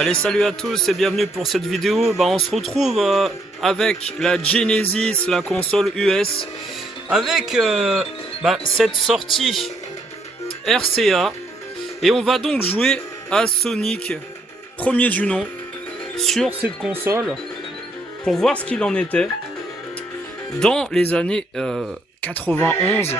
Allez, salut à tous et bienvenue pour cette vidéo. On se retrouve avec la Genesis, la console US, avec cette sortie RCA. Et on va donc jouer à Sonic, premier du nom, sur cette console, pour voir ce qu'il en était dans les années 91.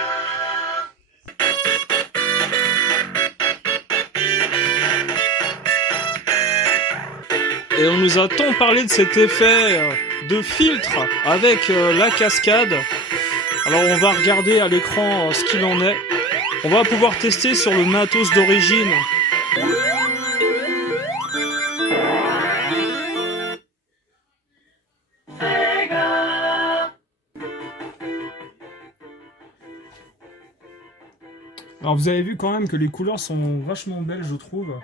Et on nous a tant parlé de cet effet de filtre avec la cascade. Alors on va regarder à l'écran ce qu'il en est. On va pouvoir tester sur le matos d'origine. Alors vous avez vu quand même que les couleurs sont vachement belles, je trouve.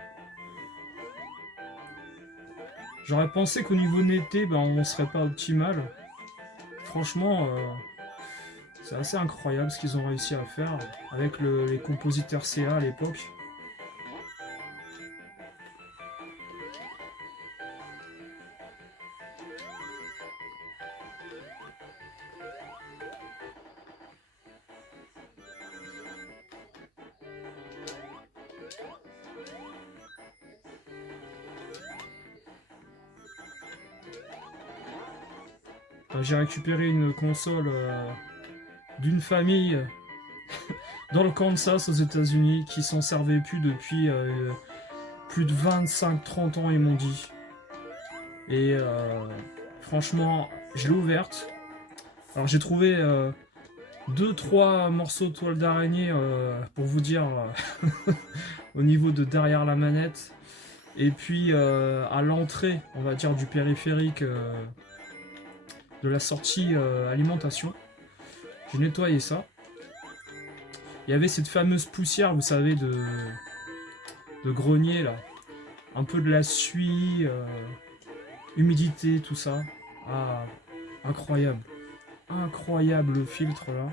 J'aurais pensé qu'au niveau netteté, on serait pas optimal. Franchement, c'est assez incroyable ce qu'ils ont réussi à faire avec les composites RCA à l'époque. J'ai récupéré une console d'une famille dans le Kansas aux États-Unis qui s'en servait plus depuis plus de 25-30 ans, ils m'ont dit. Et franchement, je l'ai ouverte. Alors j'ai trouvé 2-3 morceaux de toile d'araignée pour vous dire au niveau de derrière la manette. Et puis à l'entrée, on va dire, du périphérique de la sortie alimentation. J'ai nettoyé ça. Il y avait cette fameuse poussière, vous savez, de grenier là. Un peu de la suie, humidité, tout ça. Ah, incroyable. Incroyable le filtre là.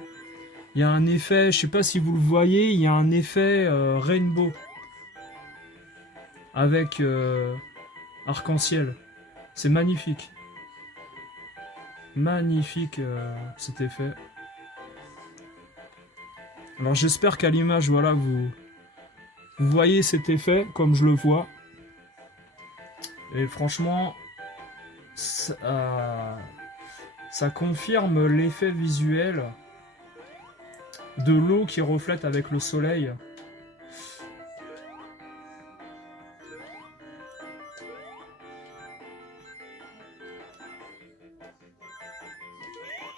Il y a un effet, je sais pas si vous le voyez, il y a un effet rainbow. Avec arc-en-ciel. C'est magnifique. Magnifique cet effet. Alors j'espère qu'à l'image, voilà, vous voyez cet effet comme je le vois. Et franchement, ça confirme l'effet visuel de l'eau qui reflète avec le soleil.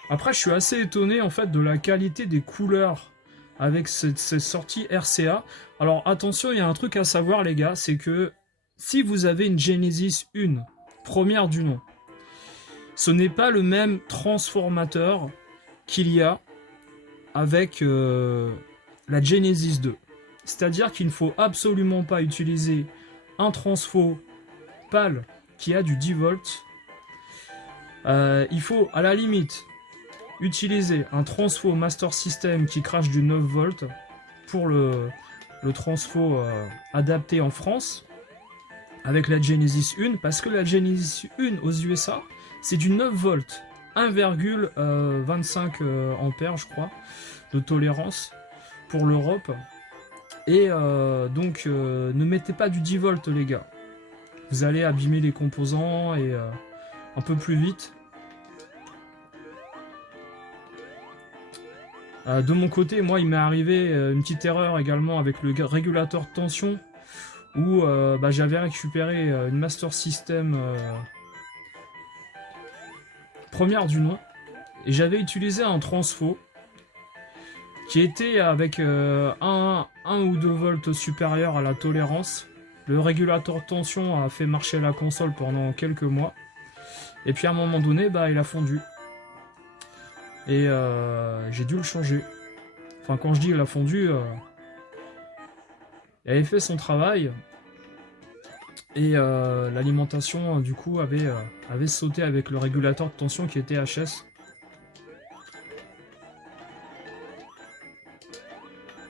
Après, je suis assez étonné en fait de la qualité des couleurs avec cette sortie RCA. Alors attention, il y a un truc à savoir les gars, c'est que si vous avez une Genesis 1, première du nom, ce n'est pas le même transformateur qu'il y a avec la Genesis 2. C'est-à-dire qu'il ne faut absolument pas utiliser un transfo PAL qui a du 10 volts. Il faut à la limite utiliser un transfo Master System qui crache du 9 volts pour le transfo adapté en France avec la Genesis 1, parce que la Genesis 1 aux USA c'est du 9 volts 1,25 ampères je crois de tolérance pour l'Europe. Et donc ne mettez pas du 10 volts les gars, vous allez abîmer les composants et un peu plus vite. De mon côté, moi, il m'est arrivé une petite erreur également avec le régulateur de tension où j'avais récupéré une Master System première du nom et j'avais utilisé un transfo qui était avec 1 ou 2 volts supérieur à la tolérance. Le régulateur de tension a fait marcher la console pendant quelques mois et puis à un moment donné, il a fondu. Et j'ai dû le changer. Enfin, quand je dis il a fondu, il avait fait son travail. Et l'alimentation, du coup, avait sauté avec le régulateur de tension qui était HS.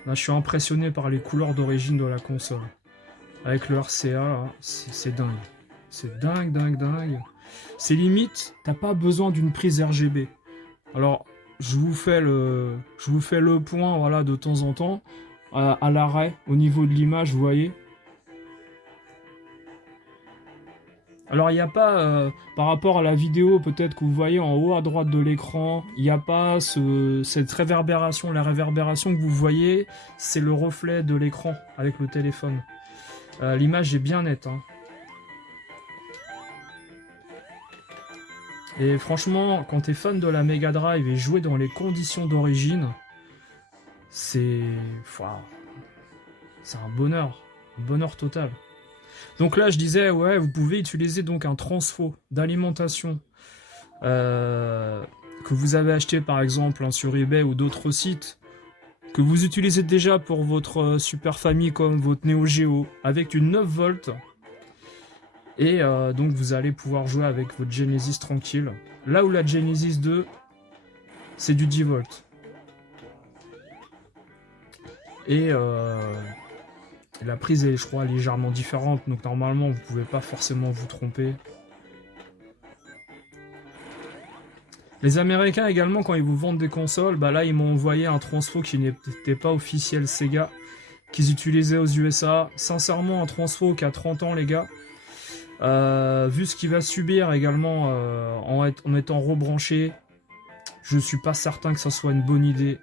Là, je suis impressionné par les couleurs d'origine de la console. Avec le RCA, c'est dingue. C'est dingue, dingue, dingue. C'est limite, t'as pas besoin d'une prise RGB. Alors, je vous fais le point, voilà, de temps en temps, à l'arrêt, au niveau de l'image, vous voyez. Alors, il n'y a pas, par rapport à la vidéo, peut-être que vous voyez en haut à droite de l'écran, il n'y a pas cette réverbération. La réverbération que vous voyez, c'est le reflet de l'écran avec le téléphone. L'image est bien nette, hein. Et franchement, quand tu es fan de la Mega Drive et jouer dans les conditions d'origine, c'est... Wow, c'est un bonheur total. Donc là, je disais, ouais, vous pouvez utiliser donc un transfo d'alimentation que vous avez acheté par exemple hein, sur eBay ou d'autres sites, que vous utilisez déjà pour votre Super Famicom, votre Neo Geo, avec une 9 volts. Et donc vous allez pouvoir jouer avec votre Genesis tranquille. Là où la Genesis 2, c'est du 10 volts. Et la prise est, je crois, légèrement différente. Donc normalement, vous pouvez pas forcément vous tromper. Les Américains également, quand ils vous vendent des consoles, bah là, ils m'ont envoyé un transfo qui n'était pas officiel Sega, qu'ils utilisaient aux USA. Sincèrement, un transfo qui a 30 ans, les gars. Vu ce qu'il va subir également en étant rebranché, je suis pas certain que ça soit une bonne idée.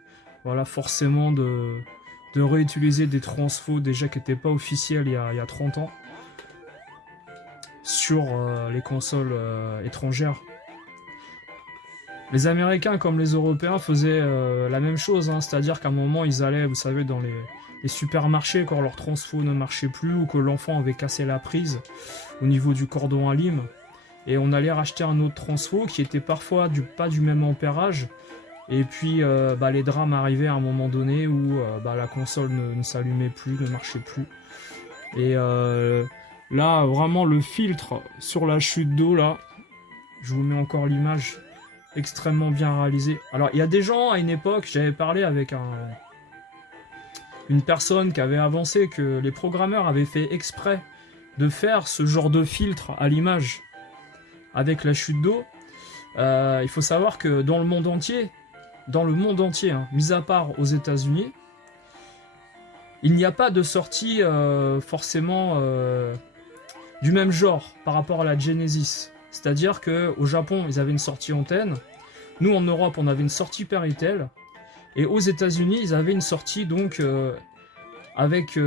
Voilà, forcément de réutiliser des transfos déjà qui n'étaient pas officiels il y a 30 ans sur les consoles étrangères. Les Américains comme les Européens faisaient la même chose, hein, c'est-à-dire qu'à un moment ils allaient, vous savez, dans les supermarchés quand leur transfo ne marchait plus ou que l'enfant avait cassé la prise au niveau du cordon à lime, et on allait racheter un autre transfo qui était parfois pas du même ampérage, et puis les drames arrivaient à un moment donné où la console ne s'allumait plus, ne marchait plus. Et là, vraiment le filtre sur la chute d'eau, là, je vous mets encore l'image, extrêmement bien réalisé. Alors il y a des gens à une époque, j'avais parlé avec une personne qui avait avancé que les programmeurs avaient fait exprès de faire ce genre de filtre à l'image avec la chute d'eau. Il faut savoir que dans le monde entier, hein, mis à part aux États-Unis, il n'y a pas de sortie forcément du même genre par rapport à la Genesis. C'est-à-dire qu'au Japon, ils avaient une sortie antenne. Nous, en Europe, on avait une sortie Péritel. Et aux États-Unis, ils avaient une sortie donc avec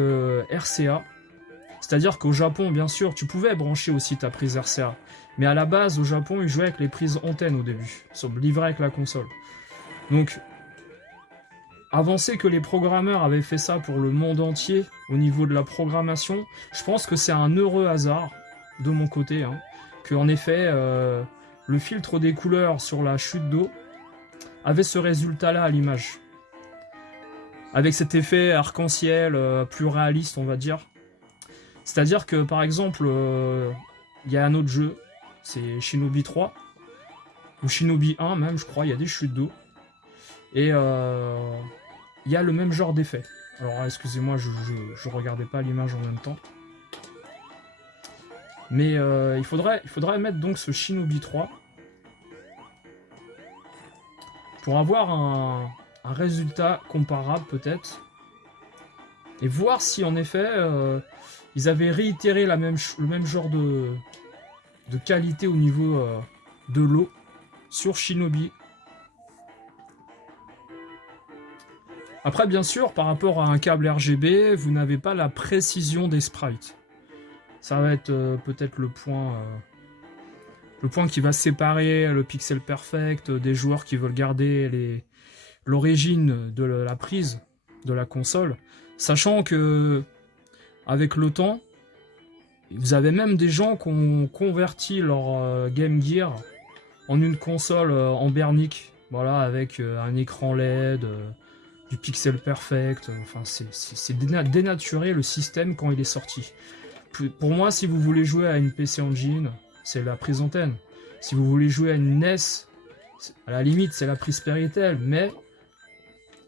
RCA. C'est-à-dire qu'au Japon, bien sûr, tu pouvais brancher aussi ta prise RCA. Mais à la base, au Japon, ils jouaient avec les prises antennes au début, livrées avec la console. Donc, avancer que les programmeurs avaient fait ça pour le monde entier au niveau de la programmation, je pense que c'est un heureux hasard de mon côté, hein, que en effet, le filtre des couleurs sur la chute d'eau avait ce résultat-là à l'image. Avec cet effet arc-en-ciel plus réaliste, on va dire. C'est-à-dire que, par exemple, il y a un autre jeu, c'est Shinobi 3, ou Shinobi 1 même, je crois, il y a des chutes d'eau. Et il y a le même genre d'effet. Alors, excusez-moi, je regardais pas l'image en même temps. Mais il faudrait mettre donc ce Shinobi 3 pour avoir un résultat comparable peut-être, et voir si en effet ils avaient réitéré le même genre de qualité au niveau de l'eau sur Shinobi. Après, bien sûr, par rapport à un câble RGB, vous n'avez pas la précision des sprites. Ça va être peut-être le point qui va séparer le pixel perfect des joueurs qui veulent garder l'origine de la prise de la console, sachant que avec le temps, vous avez même des gens qui ont converti leur Game Gear en une console en bernique, voilà, avec un écran LED, du pixel perfect. Enfin, c'est dénaturer le système quand il est sorti. Pour moi, si vous voulez jouer à une PC Engine, c'est la prise antenne. Si vous voulez jouer à une NES, à la limite, c'est la prise Péritel. Mais,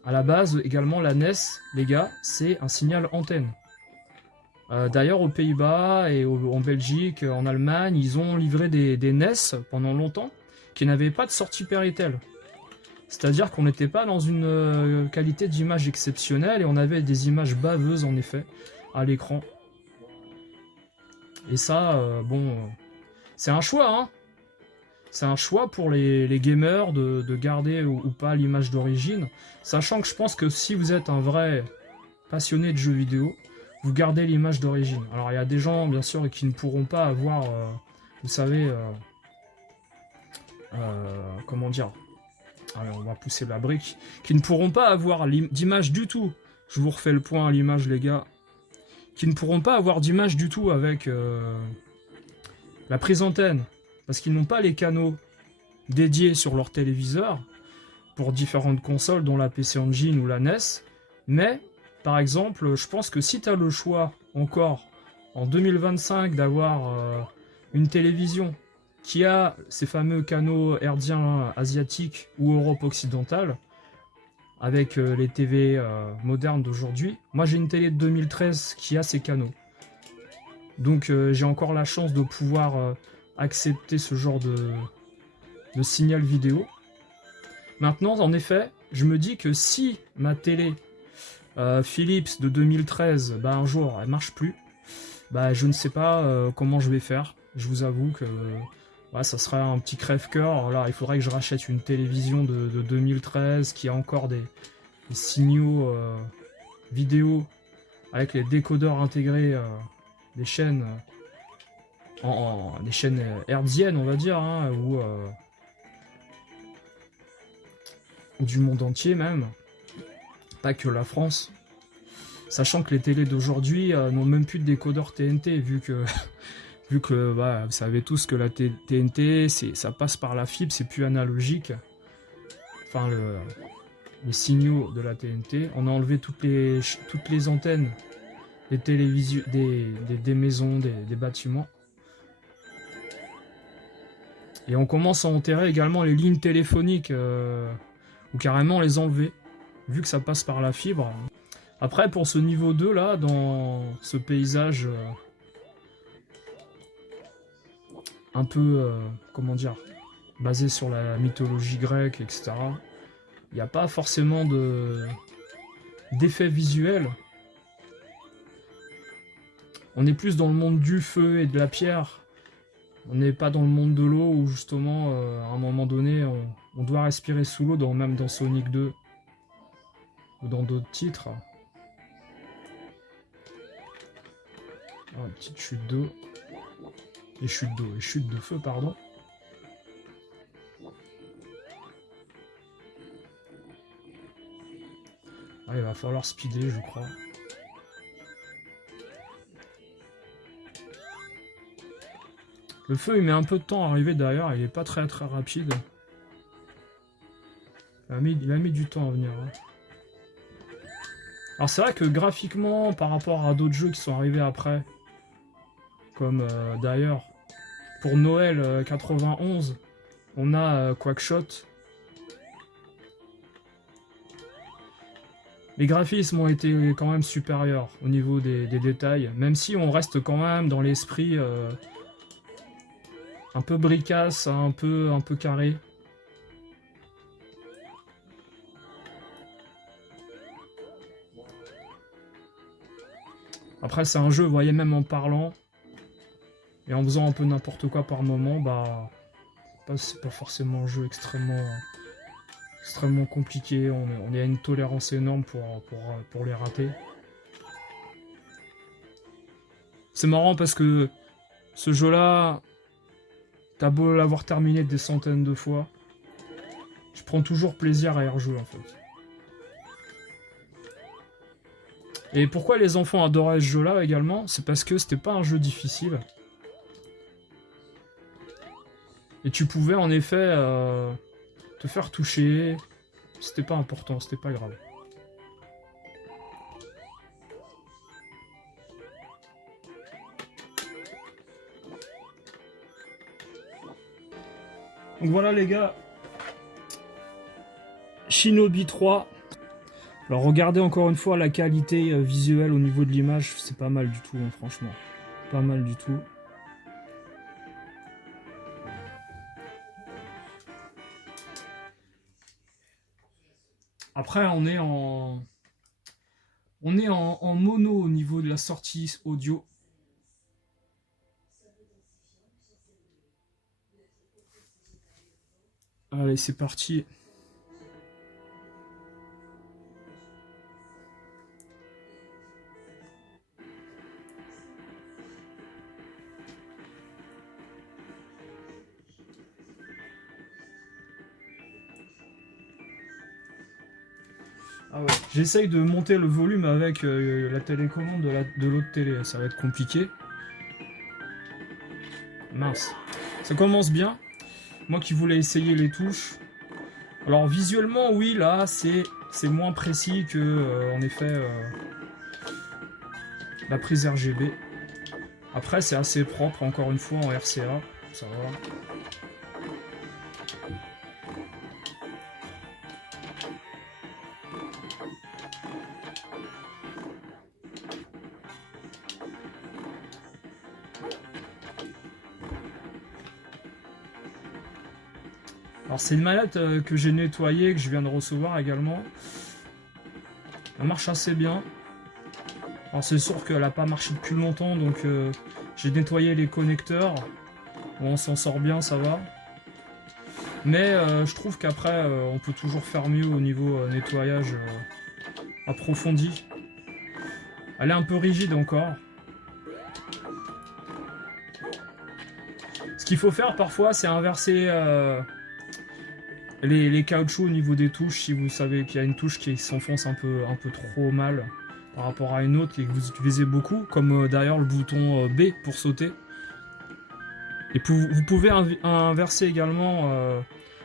à la base, également, la NES, les gars, c'est un signal antenne. D'ailleurs, aux Pays-Bas et en Belgique, en Allemagne, ils ont livré des NES pendant longtemps qui n'avaient pas de sortie Péritel. C'est-à-dire qu'on n'était pas dans une qualité d'image exceptionnelle et on avait des images baveuses en effet à l'écran. Et ça, c'est un choix, hein. C'est un choix pour les gamers de garder ou pas l'image d'origine. Sachant que je pense que si vous êtes un vrai passionné de jeux vidéo, vous gardez l'image d'origine. Alors il y a des gens, bien sûr, qui ne pourront pas avoir, vous savez, comment dire, allez, on va pousser la brique, qui ne pourront pas avoir d'image du tout. Je vous refais le point à l'image, les gars. Qui ne pourront pas avoir d'image du tout avec la prise antenne. Parce qu'ils n'ont pas les canaux dédiés sur leur téléviseur pour différentes consoles, dont la PC Engine ou la NES. Mais, par exemple, je pense que si tu as le choix encore en 2025 d'avoir une télévision qui a ces fameux canaux hertziens asiatiques ou Europe occidentale, avec les TV modernes d'aujourd'hui, moi j'ai une télé de 2013 qui a ces canaux. Donc j'ai encore la chance de pouvoir accepter ce genre de signal vidéo. Maintenant, en effet, je me dis que si ma télé Philips de 2013, bah, un jour, elle marche plus, bah, je ne sais pas comment je vais faire. Je vous avoue que ouais, ça sera un petit crève-cœur. Là, il faudrait que je rachète une télévision de 2013 qui a encore des signaux vidéo avec les décodeurs intégrés des chaînes des chaînes hertziennes, on va dire, hein, ou du monde entier même, pas que la France. Sachant que les télés d'aujourd'hui n'ont même plus de décodeur TNT, vu que bah, vous savez tous que la TNT, ça passe par la fibre, c'est plus analogique. Enfin, les signaux de la TNT. On a enlevé toutes les antennes des télévisions, des maisons, des bâtiments. Et on commence à enterrer également les lignes téléphoniques, ou carrément les enlever, vu que ça passe par la fibre. Après, pour ce niveau 2 là, dans ce paysage un peu, comment dire, basé sur la mythologie grecque, etc., il n'y a pas forcément d'effet visuel. On est plus dans le monde du feu et de la pierre. On n'est pas dans le monde de l'eau où justement, à un moment donné, on doit respirer sous l'eau, même dans Sonic 2 ou dans d'autres titres. Oh, une petite chute d'eau. Et chute d'eau, et chute de feu, pardon. Ah, il va falloir speeder, je crois. Le feu, il met un peu de temps à arriver d'ailleurs, il est pas très rapide. Il a mis du temps à venir. Hein. Alors c'est vrai que graphiquement, par rapport à d'autres jeux qui sont arrivés après, comme d'ailleurs, pour Noël 91, on a Quackshot. Les graphismes ont été quand même supérieurs au niveau des détails, même si on reste quand même dans l'esprit un peu bricasse, un peu carré. Après c'est un jeu, vous voyez, même en parlant et en faisant un peu n'importe quoi par moment, bah c'est pas forcément un jeu extrêmement compliqué. On est à une tolérance énorme pour les rater. C'est marrant parce que ce jeu-là, t'as beau l'avoir terminé des centaines de fois, je prends toujours plaisir à y rejouer en fait. Et pourquoi les enfants adoraient ce jeu-là également, c'est parce que c'était pas un jeu difficile. Et tu pouvais en effet te faire toucher, c'était pas important, c'était pas grave. Donc voilà les gars, Shinobi 3, Alors regardez encore une fois la qualité visuelle au niveau de l'image, c'est pas mal du tout, hein, franchement. Pas mal du tout. Après, on est en mono au niveau de la sortie audio. Allez, c'est parti. Ah ouais. J'essaye de monter le volume avec la télécommande de l'autre télé. Ça va être compliqué. Mince. Ça commence bien. Moi qui voulais essayer les touches. Alors visuellement, oui, là, c'est moins précis que, en effet, la prise RGB. Après, c'est assez propre, encore une fois, en RCA. Ça va. Alors c'est une manette que j'ai nettoyée, que je viens de recevoir également. Elle marche assez bien. Alors c'est sûr qu'elle n'a pas marché depuis longtemps, donc j'ai nettoyé les connecteurs. Bon, on s'en sort bien, ça va. Mais je trouve qu'après, on peut toujours faire mieux au niveau nettoyage approfondi. Elle est un peu rigide encore. Ce qu'il faut faire parfois, c'est inverser les caoutchoucs au niveau des touches. Si vous savez qu'il y a une touche qui s'enfonce un peu trop mal par rapport à une autre et que vous utilisez beaucoup, comme d'ailleurs le bouton B pour sauter. Et vous pouvez inverser également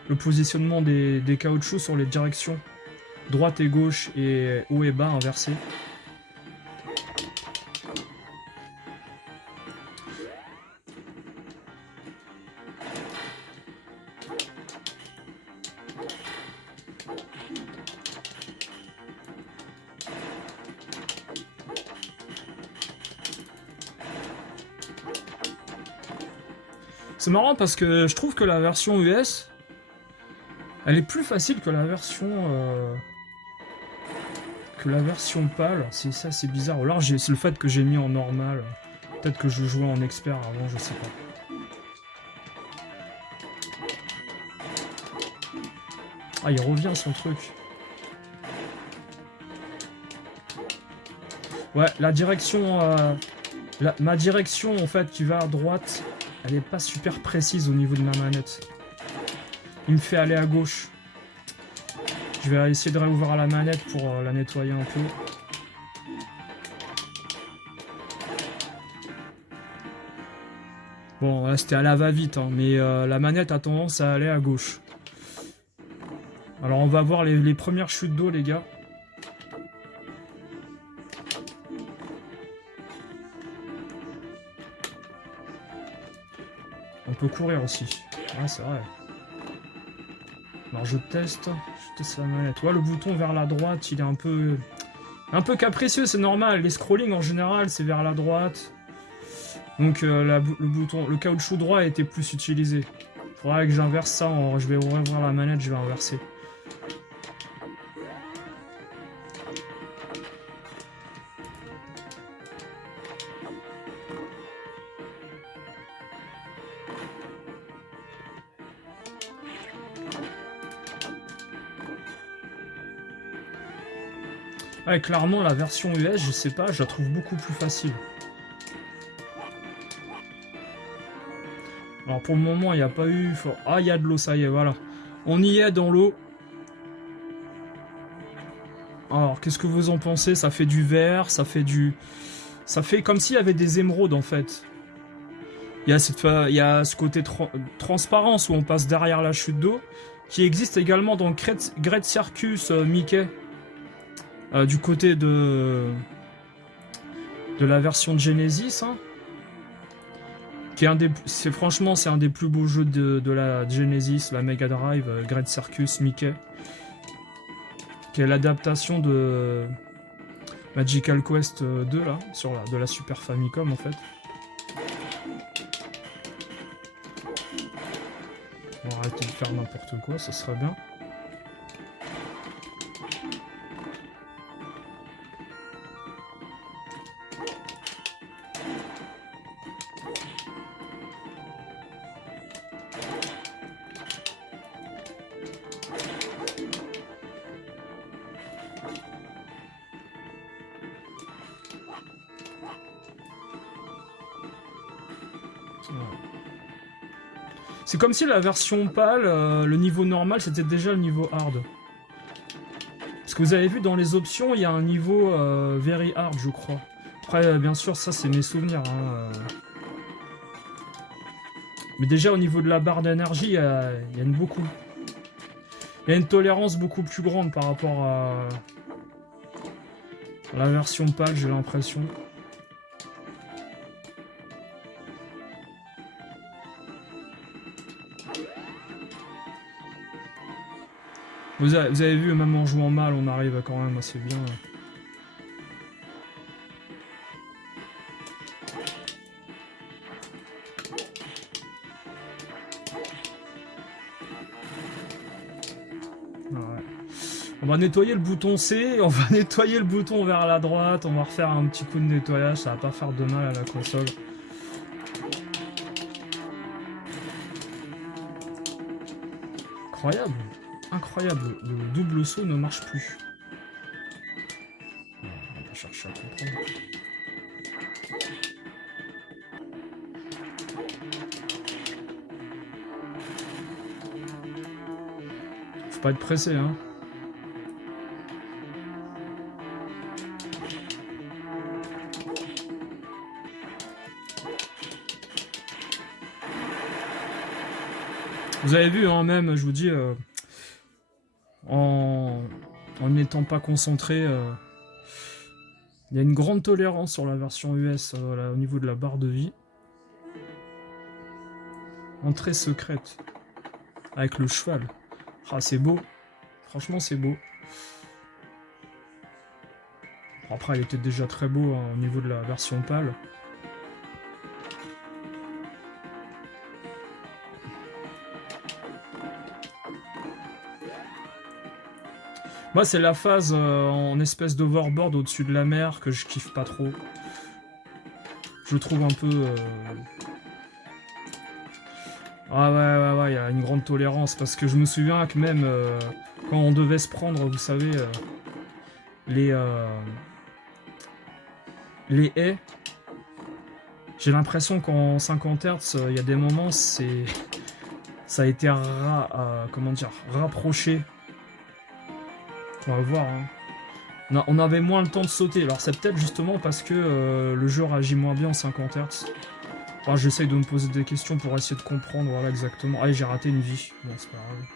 le positionnement des caoutchoucs sur les directions droite et gauche et haut et bas inversés. C'est marrant parce que je trouve que la version US, elle est plus facile que la version PAL. C'est ça, c'est bizarre. Ou alors c'est le fait que j'ai mis en normal. Peut-être que je jouais en expert avant, je sais pas. Ah, il revient son truc. Ouais, la direction, ma direction en fait qui va à droite, elle est pas super précise au niveau de ma manette. Il me fait aller à gauche. Je vais essayer de réouvrir la manette pour la nettoyer un peu. Bon, là c'était à la va-vite, hein, mais la manette a tendance à aller à gauche. Alors on va voir les premières chutes d'eau, les gars. On peut courir aussi. Ouais, c'est vrai. Alors je teste la manette. Ouais, le bouton vers la droite, il est un peu capricieux, c'est normal. Les scrolling en général, c'est vers la droite. Donc le caoutchouc droit a été plus utilisé. Faudrait que j'inverse ça. Je vais ouvrir la manette, je vais inverser. Ouais, clairement, la version US, je sais pas, je la trouve beaucoup plus facile. Alors pour le moment, il n'y a pas eu... Ah, il y a de l'eau, ça y est, voilà. On y est dans l'eau. Alors, qu'est-ce que vous en pensez? Ça fait du vert, ça fait comme s'il y avait des émeraudes, en fait. Il y a ce côté transparence où on passe derrière la chute d'eau, qui existe également dans Great Circus Mickey. Du côté de la version de Genesis, hein, qui est franchement c'est un des plus beaux jeux de la Genesis, la Mega Drive, Great Circus Mickey. qui est l'adaptation de Magical Quest 2 là, de la Super Famicom en fait. On va arrêter de faire n'importe quoi, ça serait bien. C'est comme si la version PAL, le niveau normal, c'était déjà le niveau hard. Parce que vous avez vu, dans les options, il y a un niveau very hard, je crois. Après, bien sûr, ça, c'est mes souvenirs. Hein. Mais déjà, au niveau de la barre d'énergie, il y a beaucoup. Il y a une tolérance beaucoup plus grande par rapport à la version PAL, j'ai l'impression. Vous avez vu, même en jouant mal, on arrive quand même assez bien. Ouais. On va nettoyer le bouton C, on va nettoyer le bouton vers la droite, on va refaire un petit coup de nettoyage, ça va pas faire de mal à la console. Incroyable. Incroyable, le double saut ne marche plus. On va chercher à comprendre. Faut pas être pressé, hein. Vous avez vu, hein, même, je vous dis... en n'étant pas concentré, il y a une grande tolérance sur la version US là, au niveau de la barre de vie. Entrée secrète avec le cheval. Ah, c'est beau, franchement c'est beau. Après il était déjà très beau hein, au niveau de la version PAL. Moi, c'est la phase en espèce d'overboard au-dessus de la mer que je kiffe pas trop. Je trouve un peu... Ah ouais, il y a une grande tolérance. Parce que je me souviens que même quand on devait se prendre, vous savez, les haies, j'ai l'impression qu'en 50 Hz, il y a des moments, ça a été comment dire, rapproché. On va voir. Hein. On avait moins le temps de sauter. Alors c'est peut-être justement parce que le jeu réagit moins bien en 50 Hz. Alors, j'essaye de me poser des questions pour essayer de comprendre voilà, exactement. Ah, j'ai raté une vie. Bon, c'est pas grave.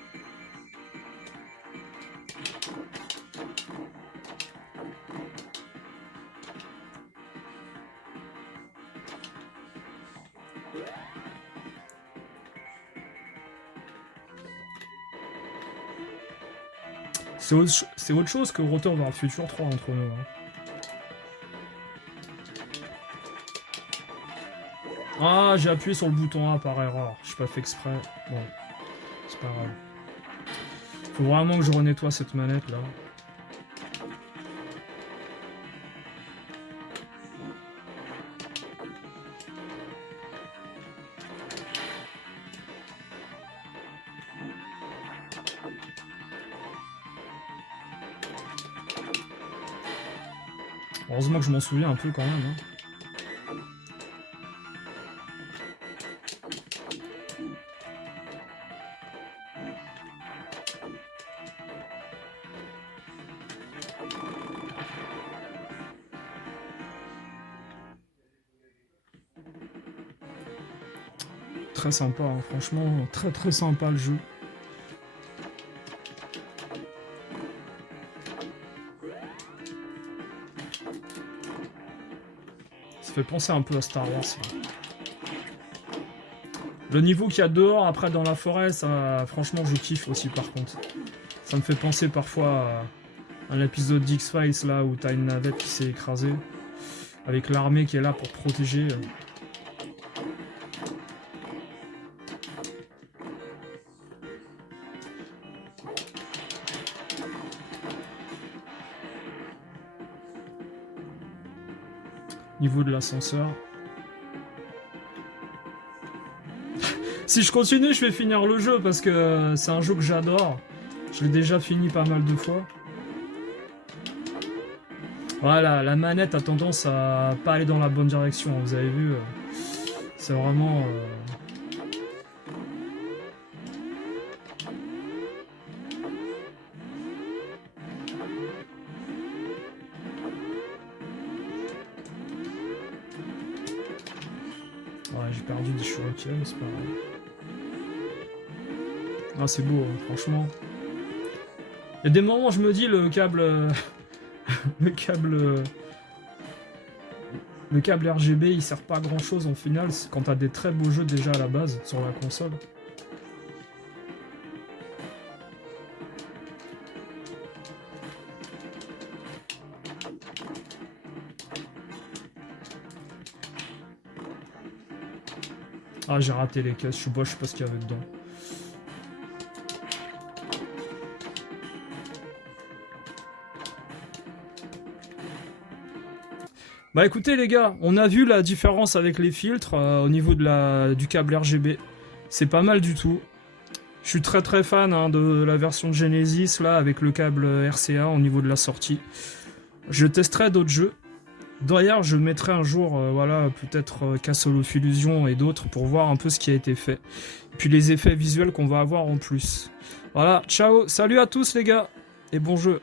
C'est autre chose que Retour vers le futur 3 entre nous. Hein. Ah, j'ai appuyé sur le bouton A par erreur. Je n'ai pas fait exprès. Bon, c'est pas grave. Faut vraiment que je renettoie cette manette là. Heureusement que je m'en souviens un peu quand même. Hein. Très sympa, hein. Franchement, très sympa le jeu. Ça fait penser un peu à Star Wars. Le niveau qu'il y a dehors, après dans la forêt, ça, franchement, je kiffe aussi par contre. Ça me fait penser parfois Un épisode d'X-Files là où t'as une navette qui s'est écrasée. Avec l'armée qui est là pour protéger. Niveau de l'ascenseur. Si je continue, je vais finir le jeu parce que c'est un jeu que j'adore. Je l'ai déjà fini pas mal de fois. Voilà, la manette a tendance à pas aller dans la bonne direction. Vous avez vu, c'est vraiment... Ouais, j'ai perdu des shurikens, c'est pas grave. Ah, c'est beau, hein, franchement. Il y a des moments où je me dis le câble... le câble RGB il sert pas à grand chose en final quand t'as des très beaux jeux déjà à la base sur la console. Ah, j'ai raté les caisses, je sais pas ce qu'il y avait dedans. Bah écoutez les gars, on a vu la différence avec les filtres au niveau du câble RGB. C'est pas mal du tout. Je suis très fan hein, de la version de Genesis là avec le câble RCA au niveau de la sortie. Je testerai d'autres jeux. D'ailleurs, je mettrai un jour, voilà, peut-être Castle of Illusion et d'autres pour voir un peu ce qui a été fait. Et puis les effets visuels qu'on va avoir en plus. Voilà, ciao, salut à tous les gars et bon jeu.